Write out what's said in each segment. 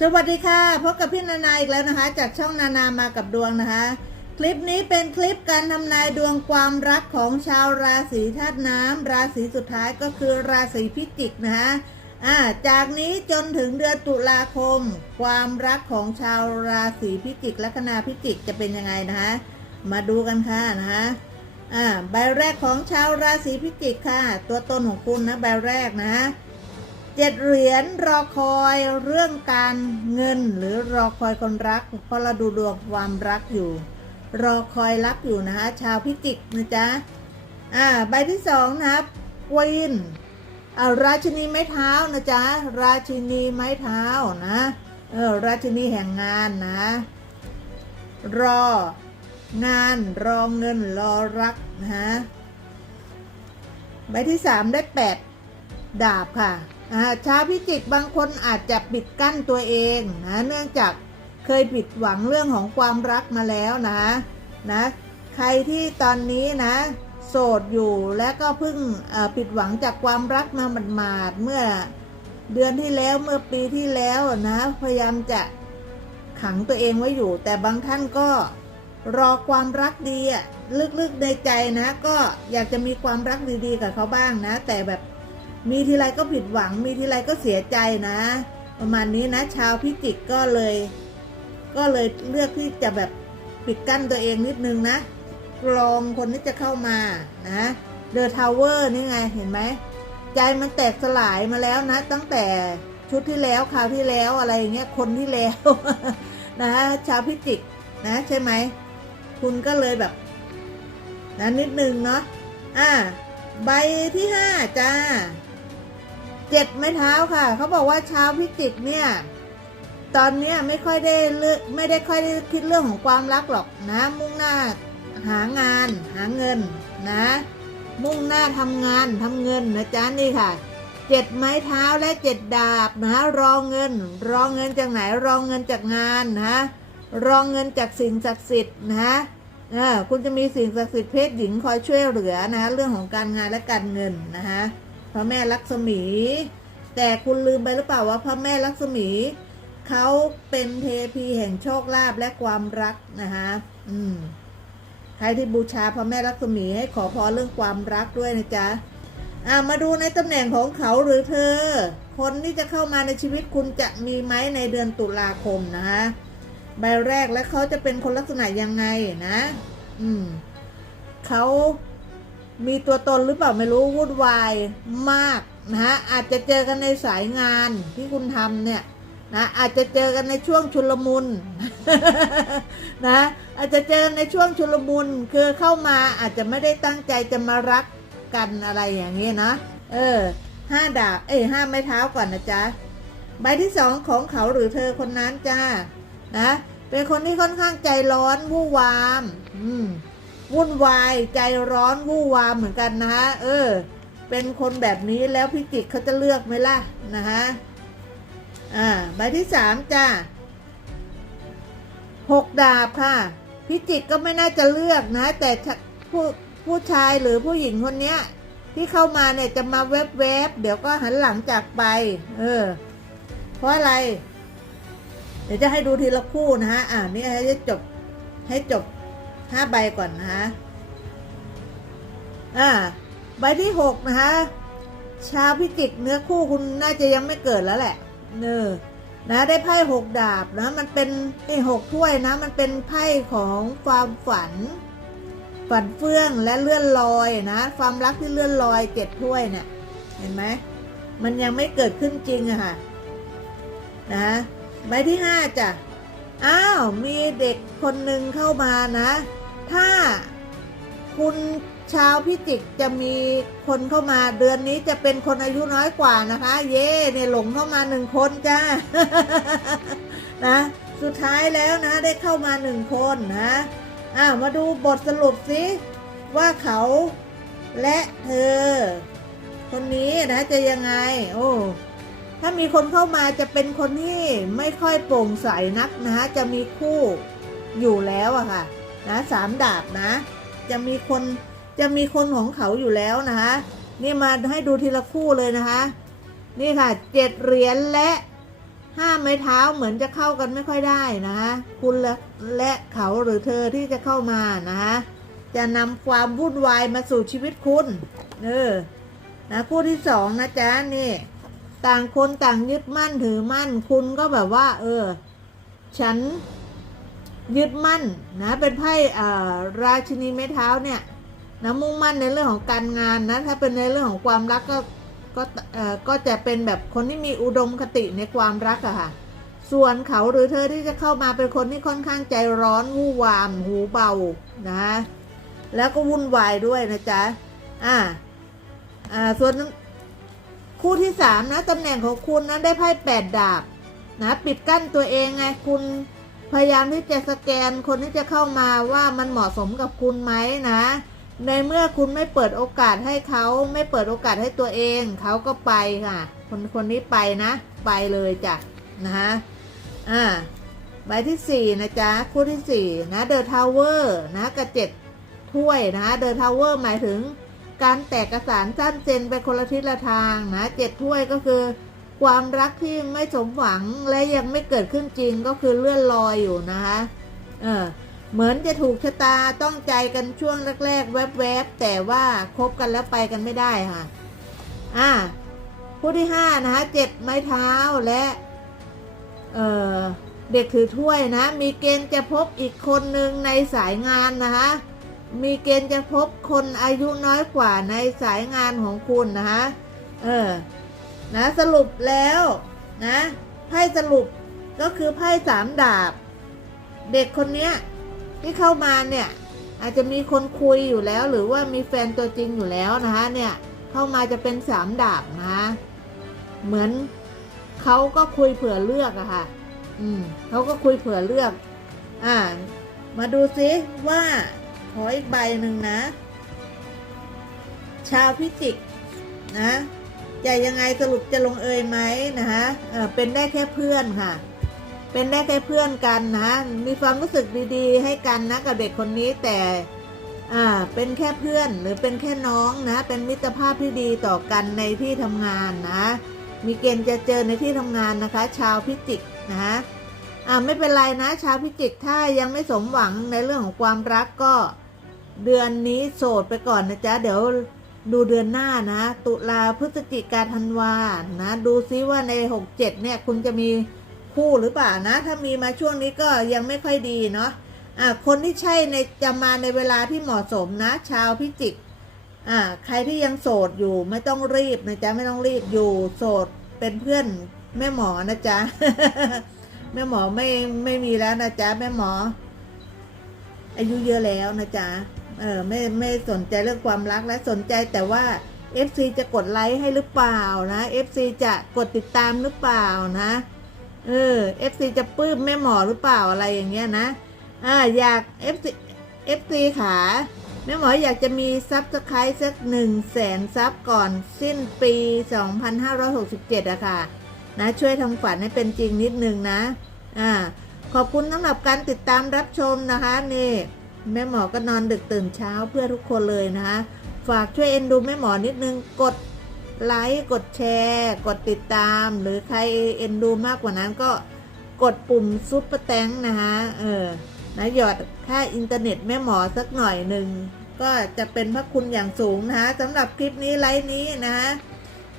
สวัสดีค่ะพบกับพี่นานาอีกแล้วนะคะ จากช่องนานามากับดวงนะคะ คลิปนี้เป็นคลิปการทำนายดวงความรักของชาวราศีธาตุน้ำราศีสุดท้ายก็คือราศีพิจิกนะคะอ่าจากนี้จนถึงเดือนตุลาคม ความรักของชาวราศีพิจิกและคณาพิจิกจะเป็นยังไงนะคะมาดูกันค่ะนะคะอ่าใบแรกของชาวราศีพิจิกค่ะ ตัวตนของคุณนะใบแรกนะ เจ็ดเหรียญรอคอยเรื่องการเงินหรือรอคอยคนรัก เพราะเราดูดวงความรักอยู่ รอคอยรักอยู่นะคะชาวพิจิกนะจ๊ะอ่าใบที่สองนะครับควีนอ่าราชินีไม้เท้านะจ๊ะราชินีไม้เท้านะเออราชินีแห่งงานนะ รองานรอเงินรอรักนะฮะใบที่สามได้แปดดาบค่ะ ชาวพิจิกบางคนอาจจะปิดกั้นตัวเองนะเนื่องจากเคยผิดหวังเรื่องของความรักมาแล้วนะนะใครที่ตอนนี้นะโสดอยู่และก็เพิ่งผิดหวังจากความรักมาหมาดๆเมื่อเดือนที่แล้วเมื่อปีที่แล้วนะพยายามจะขังตัวเองไว้อยู่ แต่บางท่านก็รอความรักดีอะลึกๆในใจนะ ก็อยากจะมีความรักดีๆกับเขาบ้างนะ แต่แบบ มีทีไรก็ผิดหวัง มีทีไรก็เสียใจนะ ประมาณนี้นะ ชาวพิจิกก็เลย ก็เลยเลือกที่จะแบบปิดกั้นตัวเองนิดนึงนะกรองคนที่จะเข้ามานะเดอะทาวเวอร์นี่ไงเห็นไหมใจมันแตกสลายมาแล้วนะ ตั้งแต่ชุดที่แล้วคราวที่แล้วอะไรอย่างเงี้ยคนที่แล้ว นะชาวพิจิกนะใช่ไหมคุณก็เลยแบบนะนิดนึงเนาะอ่าใบที่ห้าจ้า เจ็ดไม้เท้าค่ะ เขาบอกว่าชาวพิจิกเนี่ย ตอนเนี้ยไม่ค่อยได้เลือกไม่ได้ค่อยได้คิดเรื่องของความรักหรอกนะ มุ่งหน้าหางานหาเงินนะ มุ่งหน้าทำงานทำเงินนะจ๊ะนี่ค่ะเจ็ดไม้เท้าและเจ็ดดาบนะรองเงิน รองเงินจากไหนรองเงินจากงานนะรองเงินจากสิ่งศักดิ์สิทธิ์นะเออคุณจะมีสิ่งศักดิ์สิทธิ์เพศหญิงคอยช่วยเหลือนะเรื่องของการงานและการเงินนะคะ พระแม่ลักษมี แต่คุณลืมไปหรือเปล่าว่าพระแม่ลักษมี เขาเป็นเทพีแห่งโชคลาภและความรักนะคะอืมใครที่บูชาพระแม่ลักษมีให้ขอพรเรื่องความรักด้วยนะจ๊ะอ่ามาดูในตำแหน่งของเขาหรือเธอ คนที่จะเข้ามาในชีวิตคุณจะมีไหมในเดือนตุลาคมนะคะใบแรกและเขาจะเป็นคนลักษณะยังไงนะ อืมเขา มีตัวตนหรือเปล่าไม่รู้วุ่นวายมากนะฮะอาจจะเจอกันในสายงานที่คุณทำเนี่ยนะอาจจะเจอกันในช่วงชุลมุนนะอาจจะเจอในช่วงชุลมุนคือเข้ามาอาจจะไม่ได้ตั้งใจจะมารักกันอะไรอย่างนี้นะเออห้าดาบเอ้ห้าไม้เท้าก่อนนะจ๊ะใบที่สองของเขาหรือเธอคนนั้นจ้านะเป็นคนที่ค่อนข้างใจร้อนวู่วาม อืม วุ่นวายใจร้อนวู่วามเหมือนกันนะฮะเออ เป็นคนแบบนี้แล้วพิจิกเขาจะเลือกไหมล่ะนะฮะอ่าใบที่สามจ้าหกดาบค่ะ พิจิกก็ไม่น่าจะเลือกนะ แต่ผู้ผู้ชายหรือผู้หญิงคนเนี้ย ที่เข้ามาเนี่ยจะมาแวบๆเดี๋ยวก็หันหลังจากไป เออ เพราะอะไร เดี๋ยวจะให้ดูทีละคู่นะฮะ อ่านี่ให้จบให้จบ ห้าใบก่อนนะฮะอ่าใบที่หกนะคะ ชาวพิจิกเนื้อคู่คุณน่าจะยังไม่เกิดแล้วแหละเนอนะได้ไพ่หกดาบนะมันเป็นไอ้หกถ้วยนะมันเป็นไพ่ของความฝัน ฝันเฟื่องและเลื่อนลอยนะ ความรักที่เลื่อนลอยเจ็ดถ้วยเนี่ยเห็นไหมมันยังไม่เกิดขึ้นจริงอะค่ะนะใบที่ห้าจ้ะอ้าวมีเด็กคนหนึ่งเข้ามานะ ถ้าคุณชาวพิจิกจะมีคนเข้ามาเดือนนี้จะเป็นคนอายุน้อยกว่านะคะ เย่เนี่ยหลงเข้ามาหนึ่งคนจ้านะสุดท้ายแล้วนะได้เข้ามาหนึ่งคนนะอ้าวมาดูบทสรุปสิว่าเขาและเธอ คนนี้นะจะยังไง โอ้ถ้ามีคนเข้ามาจะเป็นคนที่ไม่ค่อยโปร่งใสนักนะฮะจะมีคู่อยู่แล้วอะค่ะ นะสามดาบนะ จะมีคนจะมีคนของเขาอยู่แล้วนะคะนี่มาให้ดูทีละคู่เลยนะคะ นี่ค่ะเจ็ดเหรียญและห้าไม้เท้าเหมือนจะเข้ากันไม่ค่อยได้นะคะคุณและและเขาหรือเธอที่จะเข้ามานะคะจะนำความวุ่นวายมาสู่ชีวิตคุณเออนะคู่ที่สองนะจ๊ะนี่ ต่างคนต่างยึดมั่นถือมั่น คุณก็แบบว่า เออ ฉัน ยึดมั่นนะเป็นไพ่ราชินีไม้เท้าเนี่ยนะมุ่งมั่นในเรื่องของการงานนะถ้าเป็นในเรื่องของความรักก็ก็ก็จะเป็นแบบคนที่มีอุดมคติในความรักอะค่ะ ส่วนเขาหรือเธอที่จะเข้ามาเป็นคนที่ค่อนข้างใจร้อนวู่วาม หูเบานะแล้วก็วุ่นวายด้วยนะจ๊ะอ่าอ่าส่วนคู่ที่สามนะตำแหน่งของคุณนะได้ไพ่แปดดาบนะปิดกั้นตัวเองไงคุณ พยายามที่จะสแกนคนที่จะเข้ามาว่ามันเหมาะสมกับคุณไหมนะ ในเมื่อคุณไม่เปิดโอกาสให้เขาไม่เปิดโอกาสให้ตัวเองเขาก็ไปค่ะ คนคนนี้ไปนะ ไปเลยจ้ะนะฮะอ่าใบที่สี่นะจ๊ะ คู่ที่สี่นะเดอะทาวเวอร์นะกระเจ็ดถ้วยนะเดอะทาวเวอร์หมายถึงการแตกกระสานสั้นเซนไปคนละทิศละทางนะเจ็ดถ้วยก็คือ ความรักที่ไม่สมหวังและยังไม่เกิดขึ้นจริงก็คือเลื่อนลอยอยู่นะคะเออเหมือนจะถูกชะตาต้องใจกันช่วงแรกๆ แวบๆ แต่ว่าคบกันแล้วไปกันไม่ได้ค่ะ อ่าผู้ที่ห้านะคะเจ็ดไม้เท้าและ เออเด็กถือถ้วยนะ มีเกณฑ์จะพบอีกคนหนึ่งในสายงานนะคะมีเกณฑ์จะพบคนอายุน้อยกว่าในสายงานของคุณนะคะเออ นะสรุปแล้วนะไพ่สรุปก็คือไพ่สามดาบ เด็กคนเนี้ยที่เข้ามาเนี่ยอาจจะมีคนคุยอยู่แล้ว หรือว่ามีแฟนตัวจริงอยู่แล้วนะคะเนี่ยเข้ามาจะเป็นสามดาบนะคะเหมือนเขาก็คุยเผื่อเลือกอะค่ะ อืมเขาก็คุยเผื่อเลือก อ่า มาดูซิว่าขออีกใบหนึ่งนะ ชาวพิจิกนะ จะยังไงสรุปจะลงเอยไหมนะคะเออเป็นได้แค่เพื่อนค่ะ เป็นได้แค่เพื่อนกันนะมีความรู้สึกดีๆ ให้กันนะกับเด็กคนนี้แต่อ่าเป็นแค่เพื่อนหรือเป็นแค่น้องนะ เป็นมิตรภาพที่ดีต่อกันในที่ทำงานนะ มีเกณฑ์จะเจอในที่ทำงานนะคะ ชาวพิจิกนะคะอ่าไม่เป็นไรนะ ชาวพิจิกถ้ายังไม่สมหวังในเรื่องของความรักก็เดือนนี้โสดไปก่อนนะจ๊ะเดี๋ยว ดูเดือนหน้านะ ตุลาพฤศจิกาธันวานะ ดูซิว่าในหกเจ็ดเนี่ย คุณจะมีคู่หรือเปล่านะ ถ้ามีมาช่วงนี้ก็ยังไม่ค่อยดีเนาะอะคนที่ใช่ในจะมาในเวลาที่เหมาะสมนะ ชาวพิจิกอ่าใครที่ยังโสดอยู่ไม่ต้องรีบนะจ๊ะไม่ต้องรีบอยู่โสดเป็นเพื่อนแม่หมอนะจ๊ะแม่หมอไม่ไม่มีแล้วนะจ๊ะแม่หมอ อายุเยอะแล้วนะจ๊ะ เออไม่ไม่สนใจเรื่องความรักและสนใจแต่ว่า FC จะกดไลค์ให้หรือเปล่านะ FC จะกดติดตามหรือเปล่านะ เออ FC จะปื้มแม่หมอหรือเปล่าอะไรอย่างเงี้ยนะอ่าอยาก FC FC ขาแม่หมออยากจะมีซับสไครต์สักหนึ่งแสนซับก่อนสิ้นปี 2567อะค่ะนะช่วยทำฝันให้เป็นจริงนิดนึงนะอ่าขอบคุณสำหรับการติดตามรับชมนะคะนี่ แม่หมอก็นอนดึกตื่นเช้าเพื่อทุกคนเลยนะคะ ฝากช่วยเอ็นดูแม่หมอนิดนึง กดไลค์ กดแชร์ กดติดตาม หรือใครเอ็นดูมากกว่านั้นก็กดปุ่มซุปเปอร์แตงนะคะเออนะหยอดค่าอินเทอร์เน็ตแม่หมอสักหน่อยหนึ่ง ก็จะเป็นพระคุณอย่างสูงนะคะสำหรับคลิปนี้ไลฟ์นี้นะคะ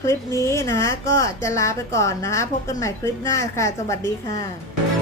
คลิปนี้นะคะก็จะลาไปก่อนนะคะพบกันใหม่คลิปหน้าค่ะ สวัสดีค่ะ